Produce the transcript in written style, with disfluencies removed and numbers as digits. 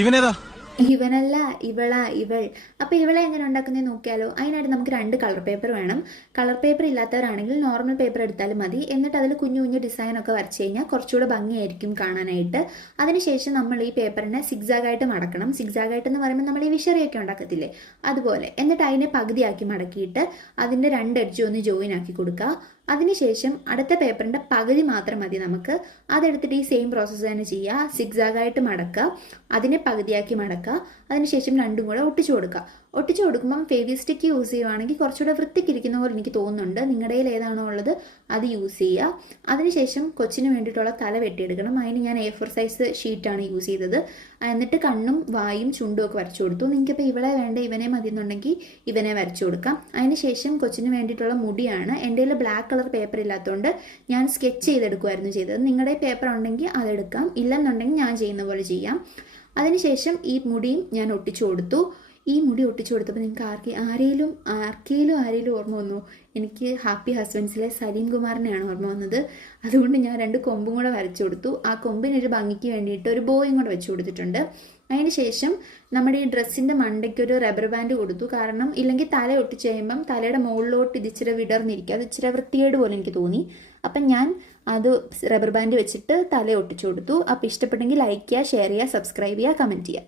ഇവനേതാ? ഇവനല്ല, ഇവൾ. അപ്പോൾ ഇവളെ എങ്ങനെ ഉണ്ടാക്കുന്നത് നോക്കിയാലോ. അതിനായിട്ട് നമുക്ക് 2 കളർ പേപ്പർ വേണം. കളർ പേപ്പർ ഇല്ലാത്തവരാണെങ്കിൽ നോർമൽ പേപ്പർ എടുത്താലും മതി. എന്നിട്ട് അതിൽ കുഞ്ഞു കുഞ്ഞു ഡിസൈൻ ഒക്കെ വരച്ച് കഴിഞ്ഞാൽ കുറച്ചുകൂടെ ഭംഗിയായിരിക്കും കാണാനായിട്ട്. അതിനുശേഷം നമ്മൾ ഈ പേപ്പറിനെ സിഗ്സാഗായിട്ട് മടക്കണം. സിഗ്സാഗായിട്ട് എന്ന് പറയുമ്പോൾ നമ്മൾ ഈ വിഷറിയൊക്കെ ഉണ്ടാക്കത്തില്ലേ, അതുപോലെ. എന്നിട്ട് അതിനെ പകുതിയാക്കി മടക്കിയിട്ട് അതിൻ്റെ 2 എഡ്ജും ഒന്ന് ജോയിൻ ആക്കി കൊടുക്കുക. അതിനുശേഷം അടുത്ത പേപ്പറിൻ്റെ പകുതി മാത്രം മതി നമുക്ക്. അതെടുത്തിട്ട് ഈ സെയിം പ്രോസസ്സ് തന്നെ ചെയ്യുക. സിഗ്സാഗായിട്ട് മടക്കുക, അതിനെ പകുതിയാക്കി മടക്കുക, അതിനുശേഷം രണ്ടും കൂടെ ഒട്ടിച്ചു കൊടുക്കുക. ഒട്ടിച്ചു കൊടുക്കുമ്പം ഫേവി സ്റ്റിക്ക് യൂസ് ചെയ്യുവാണെങ്കിൽ കുറച്ചുകൂടെ വൃത്തിക്കിരിക്കുന്ന പോലെ എനിക്ക് തോന്നുന്നുണ്ട്. നിങ്ങളുടെ കയ്യിൽ ഏതാണോ ഉള്ളത് അത് യൂസ് ചെയ്യുക. അതിനുശേഷം കൊച്ചിന് വേണ്ടിയിട്ടുള്ള തല വെട്ടിയെടുക്കണം. അതിന് ഞാൻ A4 സൈസ് ഷീറ്റാണ് യൂസ് ചെയ്തത്. എന്നിട്ട് കണ്ണും വായും ചുണ്ടും ഒക്കെ വരച്ചു കൊടുത്തു. നിങ്ങൾക്കിപ്പോൾ ഇവളെ വേണ്ട, ഇവനെ മതി എന്നുണ്ടെങ്കിൽ ഇവനെ വരച്ചു കൊടുക്കാം. അതിനുശേഷം കൊച്ചിന് വേണ്ടിയിട്ടുള്ള മുടിയാണ്. എൻ്റെ കയ്യിൽ ബ്ലാക്ക് കളർ പേപ്പർ ഇല്ലാത്തതുകൊണ്ട് ഞാൻ സ്കെച്ച് ചെയ്തെടുക്കുമായിരുന്നു ചെയ്തത്. നിങ്ങളുടെ പേപ്പർ ഉണ്ടെങ്കിൽ അതെടുക്കാം, ഇല്ലെന്നുണ്ടെങ്കിൽ ഞാൻ ചെയ്യുന്ന പോലെ ചെയ്യാം. അതിനുശേഷം ഈ മുടിയും ഞാൻ ഒട്ടിച്ചു കൊടുത്തു. ഈ മുടി ഒട്ടിച്ചു കൊടുത്തപ്പോൾ നിങ്ങൾക്ക് ആർക്കെങ്കിലും ഓർമ്മ വന്നു? എനിക്ക് ഹാപ്പി ഹസ്ബൻഡ്സിലെ സലീം കുമാറിനെയാണ് ഓർമ്മ വന്നത്. അതുകൊണ്ട് ഞാൻ 2 കൊമ്പും കൂടെ വരച്ചു കൊടുത്തു. ആ കൊമ്പിനൊരു ഭംഗിക്ക് വേണ്ടിയിട്ട് ഒരു ബോയും കൂടെ വെച്ച് കൊടുത്തിട്ടുണ്ട്. അതിന് ശേഷം നമ്മുടെ ഈ ഡ്രസ്സിൻ്റെ മണ്ടയ്ക്ക് ഒരു റബ്ബർ ബാൻഡ് കൊടുത്തു. കാരണം ഇല്ലെങ്കിൽ തല ഒട്ടിച്ച് കഴിയുമ്പം തലയുടെ മുകളിലോട്ട് ഇതിച്ചിരി വിടർന്നിരിക്കും. അത് ഇച്ചിരി വൃത്തികേട് പോലെ എനിക്ക് തോന്നി. അപ്പം ഞാൻ അത് റബ്ബർ ബാൻഡ് വെച്ചിട്ട് തല ഒട്ടിച്ചു കൊടുത്തു. അപ്പോൾ ഇഷ്ടപ്പെട്ടെങ്കിൽ ലൈക്ക് ചെയ്യുക, ഷെയർ ചെയ്യുക, സബ്സ്ക്രൈബ് ചെയ്യുക, കമൻറ്റ് ചെയ്യുക.